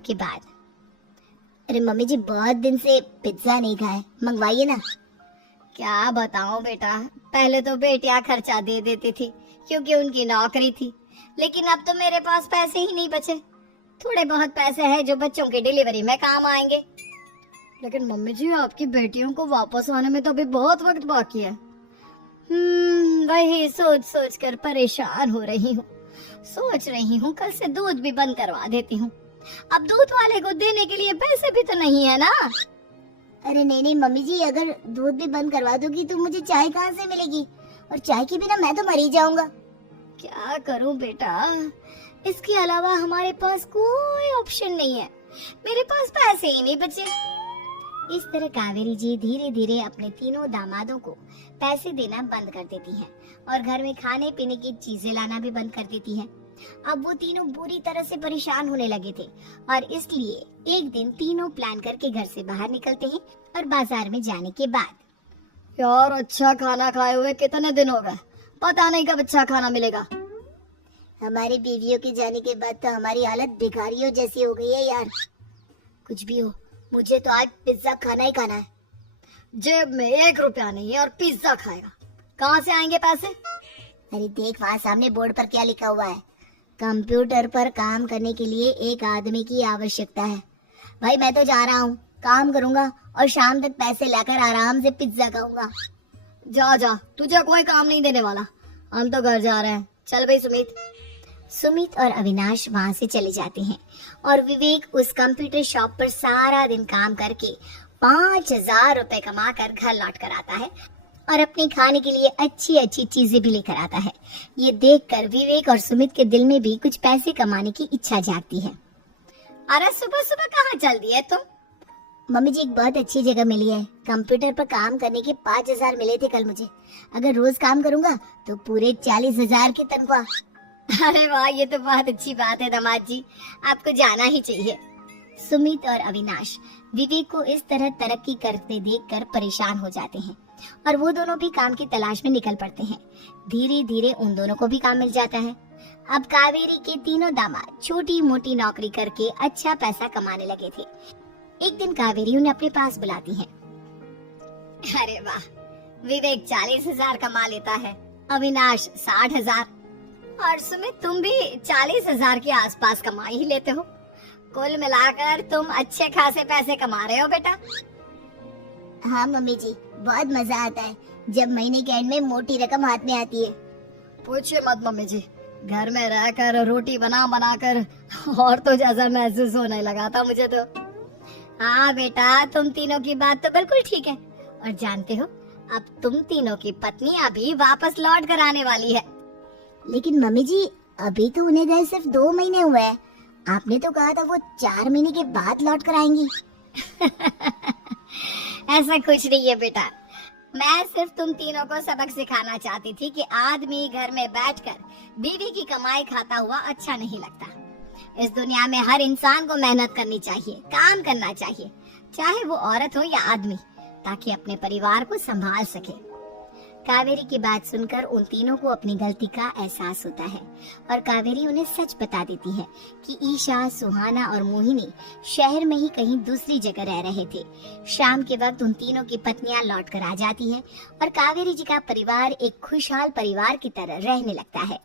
के बाद। अरे मम्मी जी, बहुत दिन से पिज्जा नहीं खाए, मंगवाइए ना। क्या बताऊं बेटा, पहले तो बेटियां खर्चा दे देती थी क्योंकि उनकी नौकरी थी, लेकिन अब तो मेरे पास पैसे ही नहीं बचे। थोड़े बहुत पैसे हैं जो बच्चों की डिलीवरी में काम आएंगे। लेकिन मम्मी जी, आपकी बेटियों को वापस आने में तो अभी बहुत वक्त बाकी है। वही सोच सोच कर परेशान हो रही हूँ। सोच रही हूँ कल से दूध भी बंद करवा देती हूँ। अब दूध वाले को देने के लिए पैसे भी तो नहीं है ना। अरे नहीं नहीं मम्मी जी, अगर दूध भी बंद करवा दोगी तो मुझे चाय कहाँ से मिलेगी, और चाय के बिना मैं तो मर ही जाऊंगा। क्या करूं बेटा, इसके अलावा हमारे पास कोई ऑप्शन नहीं है। मेरे पास पैसे ही नहीं बचे। इस तरह कावेरी जी धीरे धीरे अपने तीनों दामादों को पैसे देना बंद कर देती हैं और घर में खाने पीने की चीजें लाना भी बंद कर देती हैं। अब वो तीनों बुरी तरह से परेशान होने लगे थे और इसलिए एक दिन तीनों प्लान करके घर से बाहर निकलते हैं और बाजार में जाने के बाद। यार, अच्छा खाना खाए हुए कितने दिन हो गए, पता नहीं कब अच्छा खाना मिलेगा। हमारी बीवियों के जाने के बाद तो हमारी हालत भिखारियों जैसी हो गई है यार। कुछ भी हो, मुझे तो आज पिज्जा खाना ही खाना है। जेब में 1 रुपया नहीं है और पिज्जा खाएगा, कहाँ से आएंगे पैसे? अरे देख, वहाँ सामने बोर्ड पर क्या लिखा हुआ है, कंप्यूटर पर काम करने के लिए एक आदमी की आवश्यकता है। भाई मैं तो जा रहा हूँ, काम करूँगा और शाम तक पैसे लाकर आराम से पिज्जा खाऊंगा। जा जा, तुझे कोई काम नहीं देने वाला, हम तो घर जा रहे हैं। चल भाई सुमित। सुमित और अविनाश वहाँ से चले जाते हैं और विवेक उस कंप्यूटर शॉप पर सारा दिन काम करके 5,000 रुपए कमा कर घर लौट कर आता है और अपने खाने के लिए अच्छी अच्छी चीजें भी लेकर आता है। ये देखकर विवेक और सुमित के दिल में भी कुछ पैसे कमाने की इच्छा जागती है। अरे सुबह सुबह कहाँ चल दी है तुम? मम्मी जी, एक बहुत अच्छी जगह मिली है, कंप्यूटर पर काम करने के 5,000 मिले थे कल मुझे। अगर रोज काम करूँगा तो पूरे 40,000 की तनख्वाह। अरे वाह, ये तो बहुत अच्छी बात है दामाद जी, आपको जाना ही चाहिए। सुमित और अविनाश विवेक को इस तरह तरक्की करते देखकर परेशान हो जाते हैं और वो दोनों भी काम की तलाश में निकल पड़ते हैं। धीरे धीरे उन दोनों को भी काम मिल जाता है। अब कावेरी के तीनों दामाद छोटी मोटी नौकरी करके अच्छा पैसा कमाने लगे थे। एक दिन कावेरी उन्हें अपने पास बुलाती है। अरे वाह, विवेक 40,000 कमा लेता है, अविनाश 60,000 और सुमित तुम भी 40,000 के आसपास कमा ही लेते हो। कुल मिलाकर तुम अच्छे खासे पैसे कमा रहे हो बेटा। हाँ मम्मी जी, बहुत मजा आता है जब महीने के एंड में मोटी रकम हाथ में आती है। पूछिए मत मम्मी जी, घर में रहकर रोटी बना बना कर और तो जैसा महसूस होने लगा था मुझे तो। हाँ बेटा, तुम तीनों की बात तो बिल्कुल ठीक है और जानते हो, अब तुम तीनों की पत्नियां भी वापस लौट कर आने वाली है। लेकिन मम्मी जी, अभी तो उन्हें गए सिर्फ 2 महीने हुए हैं, आपने तो कहा था वो 4 महीने के बाद लौट कर आएंगी। ऐसा कुछ नहीं है बेटा, मैं सिर्फ तुम तीनों को सबक सिखाना चाहती थी कि आदमी घर में बैठकर बीवी की कमाई खाता हुआ अच्छा नहीं लगता। इस दुनिया में हर इंसान को मेहनत करनी चाहिए, काम करना चाहिए, चाहे वो औरत हो या आदमी, ताकि अपने परिवार को संभाल सके। कावेरी की बात सुनकर उन तीनों को अपनी गलती का एहसास होता है और कावेरी उन्हें सच बता देती है कि ईशा, सुहाना और मोहिनी शहर में ही कहीं दूसरी जगह रह रहे थे। शाम के वक्त उन तीनों की पत्नियां लौट कर आ जाती हैं और कावेरी जी का परिवार एक खुशहाल परिवार की तरह रहने लगता है।